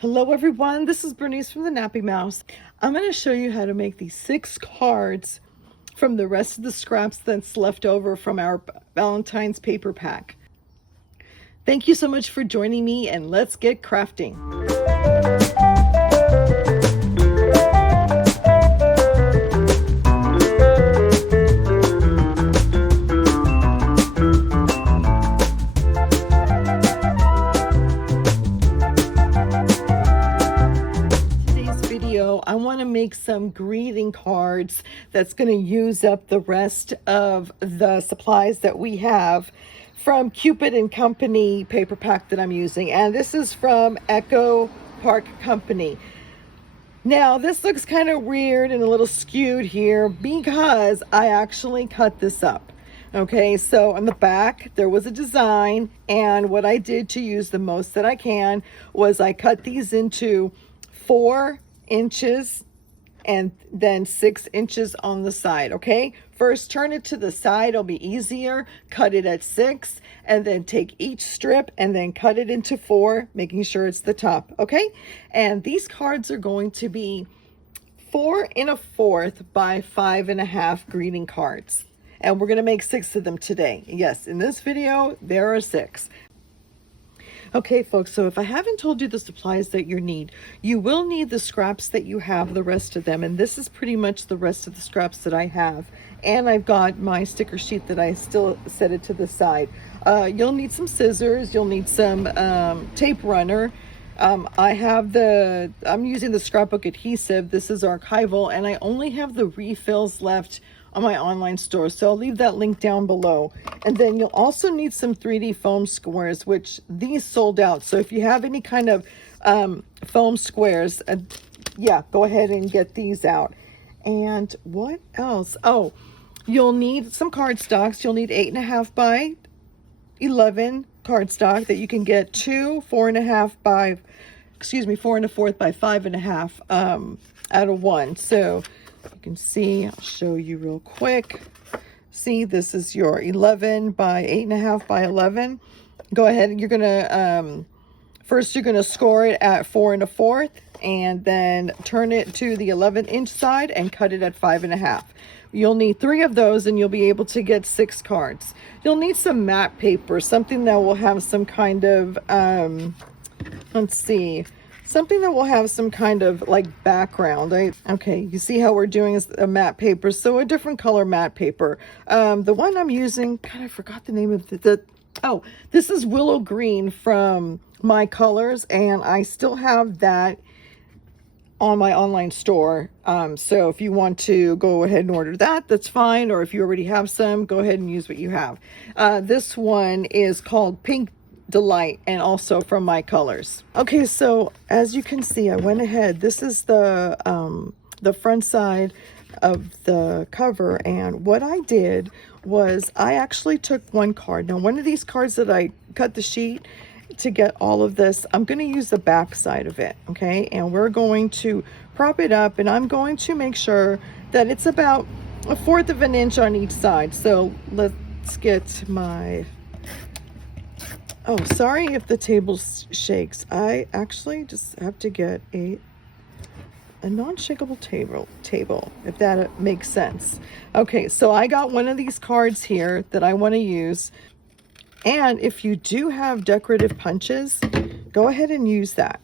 Hello everyone, this is Bernice from the Nappy Mouse. I'm going to show you how to make these 6 cards from the rest of the scraps that's left over from our Valentine's paper pack. Thank you so much for joining me, and let's get crafting. I want to make some greeting cards that's going to use up the rest of the supplies that we have from Cupid and Company paper pack that I'm using. And this is from Echo Park Company. Now, this looks kind of weird and a little skewed here because I actually cut this up. Okay, so on the back, there was a design, and what I did to use the most that I can was I cut these into 4 inches and then 6 inches on the side. Okay, first turn it to the side, it'll be easier. Cut it at 6 and then take each strip and then cut it into 4, making sure it's the top. Okay, and these cards are going to be 4 1/4 by 5 1/2 greeting cards, and we're going to make 6 of them today. Yes, in this video there are 6. Okay, folks, so if I haven't told you the supplies that you need, you will need the scraps that you have, the rest of them. And this is pretty much the rest of the scraps that I have. And I've got my sticker sheet that I still set it to the side. You'll need some scissors. You'll need some tape runner. I'm using the Scrapbook adhesive. This is archival, and I only have the refills left on my online store, so I'll leave that link down below. And then you'll also need some 3D foam squares, which these sold out. So if you have any kind of foam squares, yeah, go ahead and get these out. And what else? Oh, you'll need some cardstocks. You'll need 8 1/2 by 11 cardstock that you can get 2 4 1/4 by 5 1/2 out of 1. So you can see, I'll show you real quick. See, this is your 11 by 8 1/2 by 11. Go ahead and you're gonna first you're gonna score it at 4 1/4 and then turn it to the 11-inch side and cut it at 5 1/2. You'll need 3 of those and you'll be able to get 6 cards. You'll need some matte paper, something that will have some kind of let's see, something that will have some kind of like background. Okay, you see how we're doing is a matte paper, so a different color matte paper. The one I'm using, God, I forgot the name of oh, this is Willow Green from My Colors, and I still have that on my online store. So if you want to go ahead and order that, that's fine. Or if you already have some, go ahead and use what you have. This one is called Pink Delight, and also from My Colors. Okay, so as you can see, I went ahead. This is the front side of the cover, and what I did was I actually took one card. Now, one of these cards that I cut the sheet to get all of this, I'm going to use the back side of it. Okay, and we're going to prop it up, and I'm going to make sure that it's about 1/4 of an inch on each side. So let's get my, oh, sorry if the table shakes. I actually just have to get a non-shakeable table, if that makes sense. Okay, so I got one of these cards here that I want to use. And if you do have decorative punches, go ahead and use that.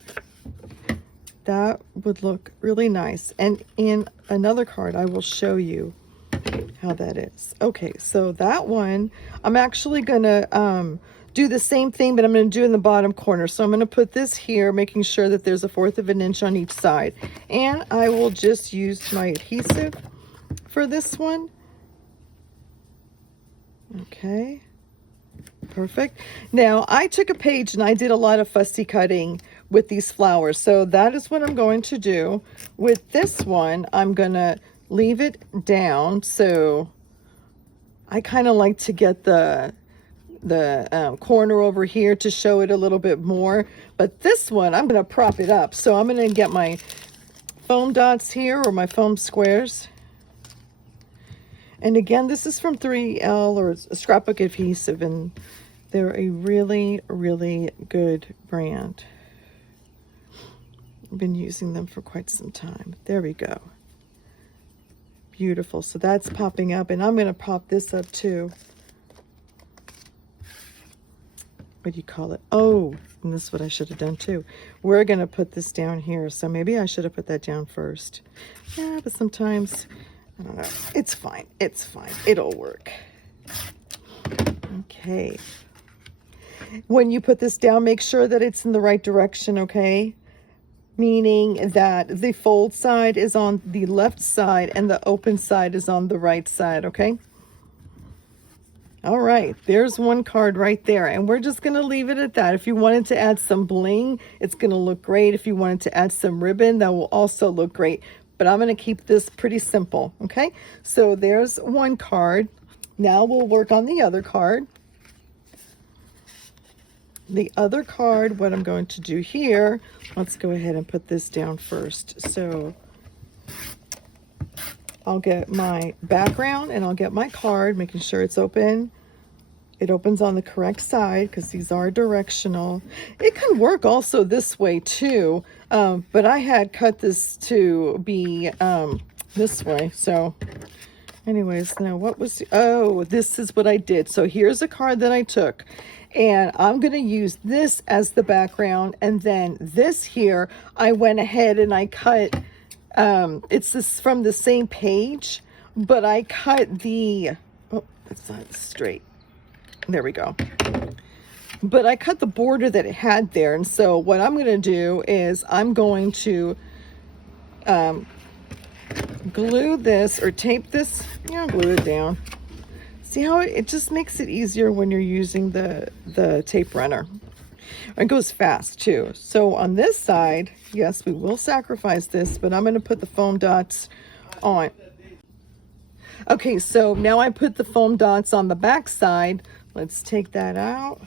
That would look really nice. And in another card, I will show you how that is. Okay, so that one, I'm actually gonna do the same thing, but I'm going to do in the bottom corner. So I'm going to put this here, making sure that there's 1/4 of an inch on each side. And I will just use my adhesive for this one. Okay, perfect. Now, I took a page and I did a lot of fussy cutting with these flowers. So that is what I'm going to do. With this one, I'm going to leave it down. So I kind of like to get the corner over here to show it a little bit more, but this one I'm going to prop it up. So I'm going to get my foam dots here, or my foam squares, and again, this is from 3L, or a Scrapbook adhesive, and they're a really good brand. I've been using them for quite some time. There we go. Beautiful. So that's popping up, and I'm going to pop this up too. What do you call it? Oh, and this is what I should have done too. We're going to put this down here. So maybe I should have put that down first. Yeah, but sometimes, I don't know. It's fine. It's fine. It'll work. Okay. When you put this down, make sure that it's in the right direction, okay? Meaning that the fold side is on the left side and the open side is on the right side, okay? All right, there's one card right there, and we're just going to leave it at that. If you wanted to add some bling, it's going to look great. If you wanted to add some ribbon, that will also look great. But I'm going to keep this pretty simple, okay? So there's one card. Now we'll work on the other card. The other card, what I'm going to do here, let's go ahead and put this down first. So I'll get my background and I'll get my card, making sure it's open. It opens on the correct side because these are directional. It can work also this way too, but I had cut this to be this way. So anyways, now what was, oh, this is what I did. So here's a card that I took. And I'm going to use this as the background. And then this here, I went ahead and I cut, it's this from the same page, but I cut the, oh, it's not straight. There we go. But I cut the border that it had there. And so what I'm going to do is I'm going to glue this or tape this, glue it down. See how it just makes it easier when you're using the tape runner. It goes fast too. So on this side, yes, we will sacrifice this, but I'm going to put the foam dots on. Okay, so now I put the foam dots on the back side. Let's take that out.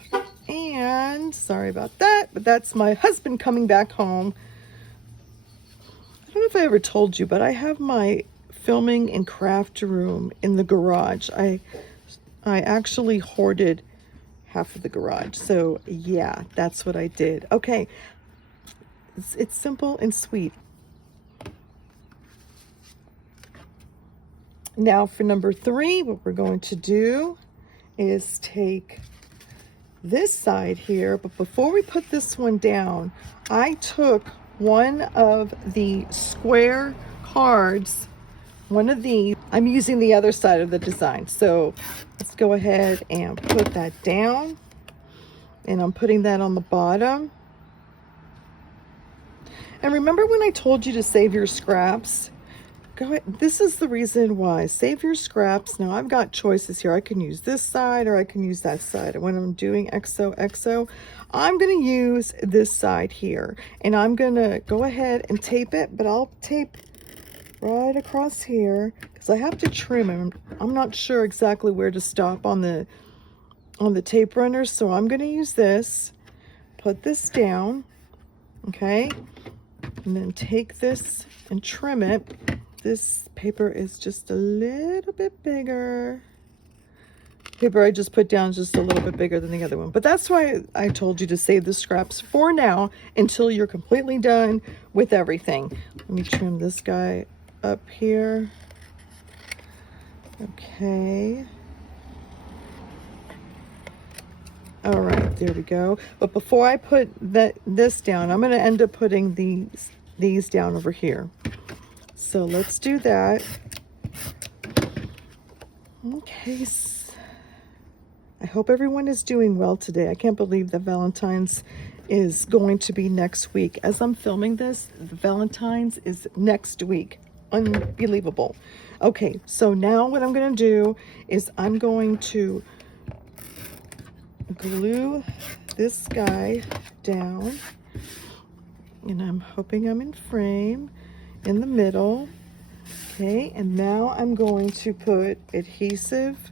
And sorry about that, but that's my husband coming back home. I don't know if I ever told you, but I have my filming and craft room in the garage. I actually hoarded half of the garage. So yeah, that's what I did. Okay. It's simple and sweet. Now for number 3, what we're going to do is take this side here. But before we put this one down, I took one of the square cards, one of these. I'm using the other side of the design. So let's go ahead and put that down. And I'm putting that on the bottom. And remember when I told you to save your scraps? Go ahead. This is the reason why. Save your scraps. Now I've got choices here. I can use this side or I can use that side. And when I'm doing XOXO, I'm going to use this side here. And I'm going to go ahead and tape it, but I'll tape right across here because I have to trim them. I'm not sure exactly where to stop on the tape runner, so I'm going to use this, put this down, okay, and then take this and trim it. This paper is just a little bit bigger. Paper I just put down is just a little bit bigger than the other one, but that's why I told you to save the scraps for now until you're completely done with everything. Let me trim this guy up here. Okay. All right, there we go. But before I put this down, I'm going to end up putting these down over here. So let's do that. Okay. I hope everyone is doing well today. I can't believe that Valentine's is going to be next week. As I'm filming this, the Valentine's is next week. Unbelievable. Okay, so now what I'm going to do is I'm going to glue this guy down, and I'm hoping I'm in frame in the middle. Okay, and now I'm going to put adhesive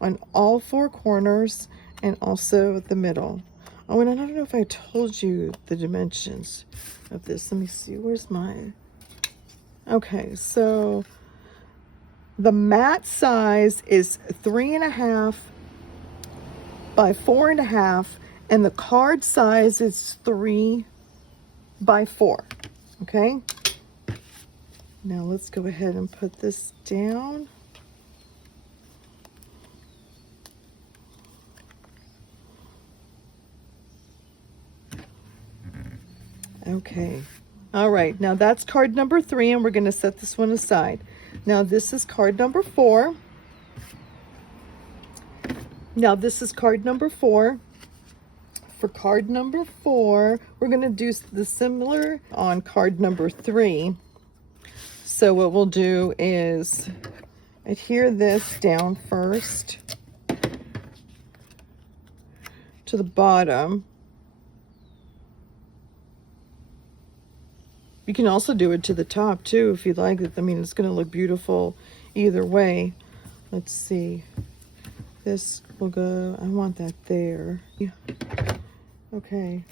on all 4 corners and also the middle. Oh, and I don't know if I told you the dimensions of this. Let me see, where's my, okay, so the mat size is 3.5 by 4.5, and the card size is 3 by 4. Okay. Now let's go ahead and put this down. Okay. All right. Now that's card number 3, and we're going to set this one aside. Now this is card number 4. Now this is card number 4. For card number 4, we're going to do the similar on card number 3. So what we'll do is adhere this down first to the bottom. You can also do it to the top too if you'd like. I mean, it's going to look beautiful either way. Let's see. This will go, I want that there. Yeah. Okay.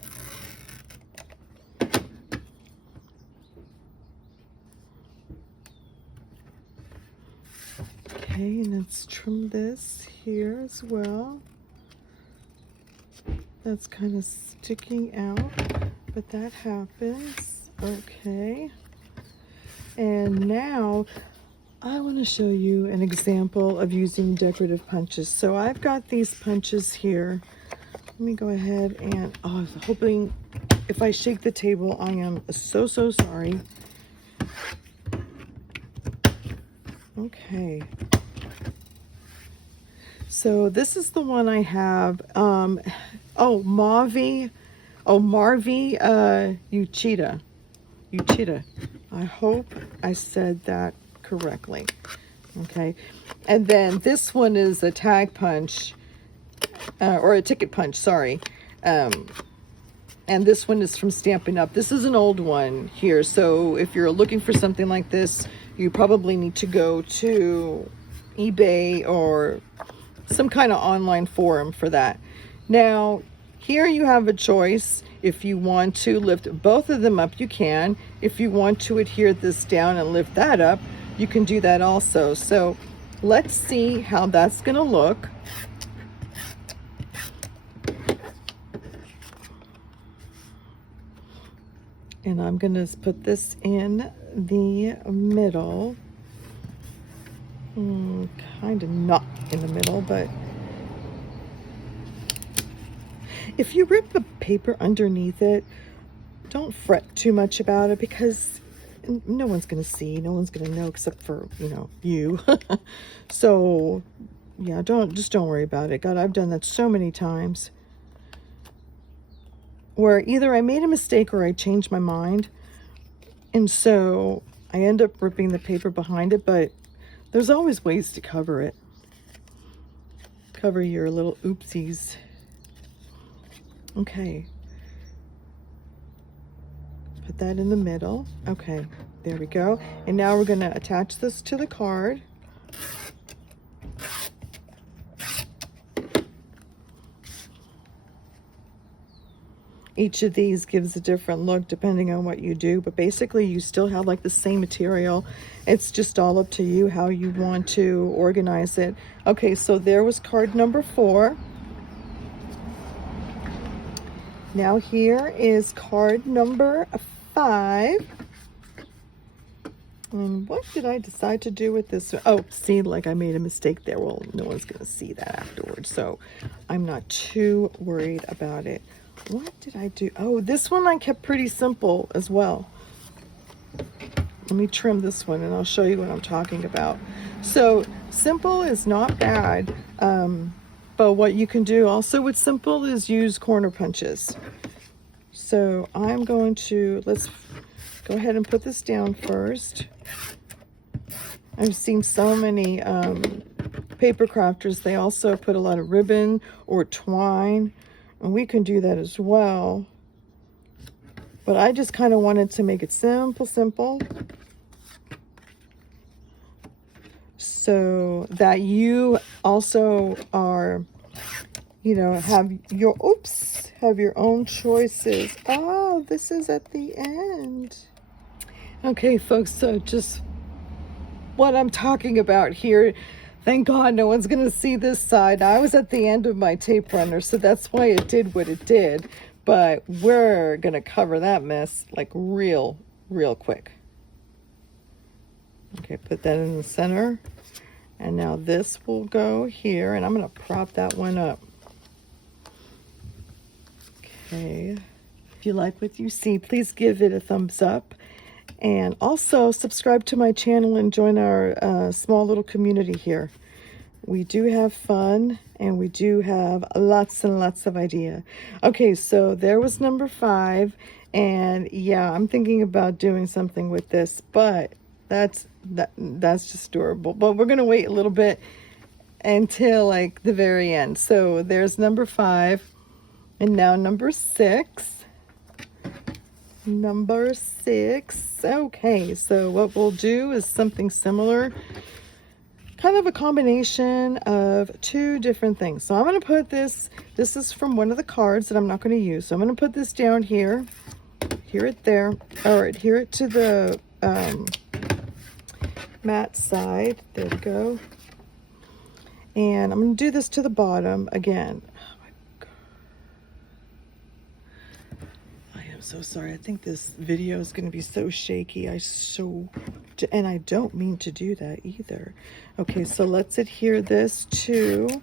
Okay, and let's trim this here as well. That's kind of sticking out, but that happens. Okay. And now I want to show you an example of using decorative punches. So I've got these punches here. Let me go ahead and, oh, I was hoping if I shake the table, I am so sorry. Okay. So this is the one I have. Marvey Uchida. I hope I said that correctly. Okay. And then this one is a tag punch, or a ticket punch, sorry. And this one is from Stampin' Up. This is an old one here. So if you're looking for something like this, you probably need to go to eBay or some kind of online forum for that. Now, here you have a choice. If you want to lift both of them up, you can. If you want to adhere this down and lift that up, you can do that also. So let's see how that's going to look. And I'm going to put this in the middle. Kind of not in the middle, but if you rip the paper underneath it, don't fret too much about it, because no one's going to see, no one's going to know except for, you. So yeah, don't worry about it. God, I've done that so many times where either I made a mistake or I changed my mind, and so I end up ripping the paper behind it. But there's always ways to cover it. Cover your little oopsies. Okay. Put that in the middle. Okay, there we go. And now we're going to attach this to the card. Each of these gives a different look depending on what you do, but basically you still have like the same material. It's just all up to you how you want to organize it. Okay, so there was card number 4. Now here is card number 5. And what did I decide to do with this? Oh, see, like I made a mistake there. Well, no one's going to see that afterwards, so I'm not too worried about it. What did I do? Oh, this one I kept pretty simple as well. Let me trim this one and I'll show you what I'm talking about. So simple is not bad, but what you can do also with simple is use corner punches. So I'm going to, let's go ahead and put this down first. I've seen so many paper crafters, they also put a lot of ribbon or twine, and we can do that as well. But I just kind of wanted to make it simple, so that you also are, have your, have your own choices. Oh, this is at the end. Okay, folks, so just what I'm talking about here. Thank God no one's going to see this side. I was at the end of my tape runner, so that's why it did what it did. But we're going to cover that mess like real real quick. Okay, put that in the center. And now this will go here, and I'm going to prop that one up. Okay. If you like what you see, please give it a thumbs up. And also subscribe to my channel and join our small little community here. We do have fun, and we do have lots and lots of idea. Okay, so there was number 5. And yeah, I'm thinking about doing something with this, but that's just adorable. But we're gonna wait a little bit until like the very end. So there's number 5, and now number 6. Number 6. Okay, so what we'll do is something similar, kind of a combination of 2 different things. So I'm going to put this is from one of the cards that I'm not going to use. So I'm going to put this down here, here it there, all right, here it to the matte side. There we go. And I'm going to do this to the bottom again. So sorry, I think this video is going to be so shaky. And I don't mean to do that either. Okay, so let's adhere this to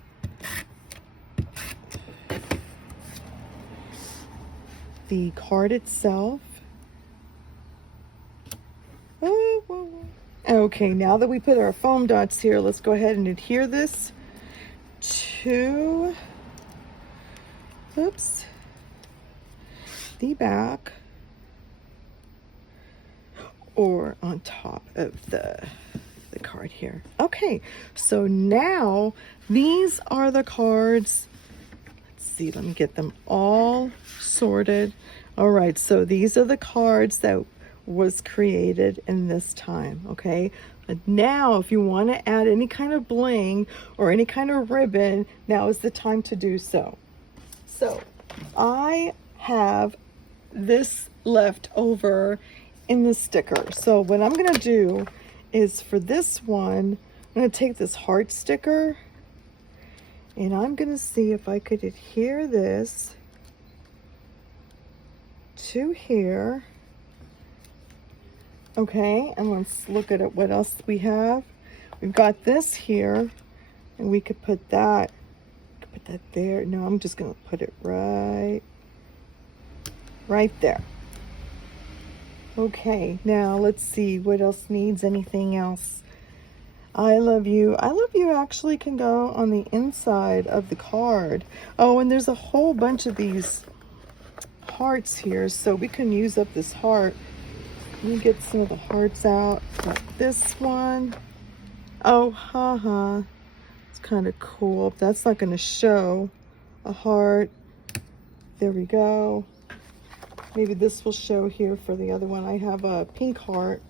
the card itself. Okay, now that we put our foam dots here, let's go ahead and adhere this to, oops, the back, or on top of the card here. Okay, so now these are the cards. Let's see, let me get them all sorted. All right, so these are the cards that was created in this time. Okay, but now if you want to add any kind of bling or any kind of ribbon, now is the time to do so. So I have this left over in the sticker. So what I'm going to do is, for this one, I'm going to take this heart sticker, and I'm going to see if I could adhere this to here. Okay, and let's look at it. What else we have? We've got this here, and we could put that there. No, I'm just going to put it right there. Okay, now let's see what else needs anything else. I love you. I love you actually can go on the inside of the card. Oh, and there's a whole bunch of these hearts here, so we can use up this heart. Let me get some of the hearts out. Got this one. Oh, haha. It's kind of cool. That's not going to show a heart. There we go. Maybe this will show here for the other one. I have a pink heart.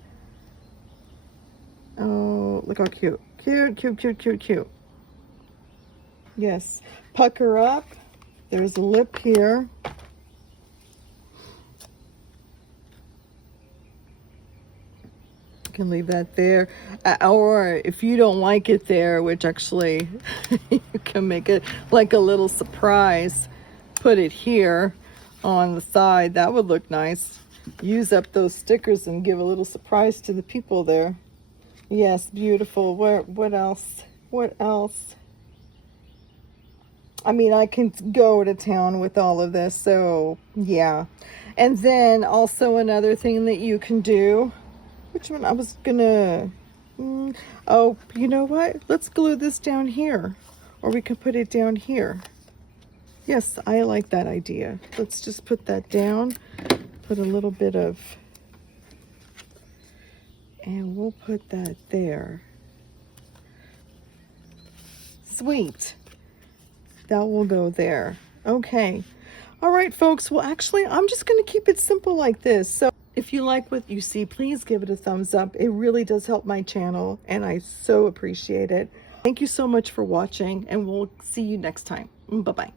Oh, look how cute. Cute, cute, cute, cute, cute. Yes. Pucker up. There's a lip here. You can leave that there. Or if you don't like it there, which actually you can make it like a little surprise, put it here on the side. That would look nice. Use up those stickers and give a little surprise to the people there. Yes, beautiful. What else? What else? I mean, I can go to town with all of this, so yeah. And then also another thing that you can do, which one I was gonna, oh, you know what? Let's glue this down here, or we can put it down here. Yes, I like that idea. Let's just put that down, put a little bit of, and we'll put that there. Sweet. That will go there. Okay. All right, folks. Well, actually, I'm just going to keep it simple like this. So if you like what you see, please give it a thumbs up. It really does help my channel, and I so appreciate it. Thank you so much for watching, and we'll see you next time. Bye-bye.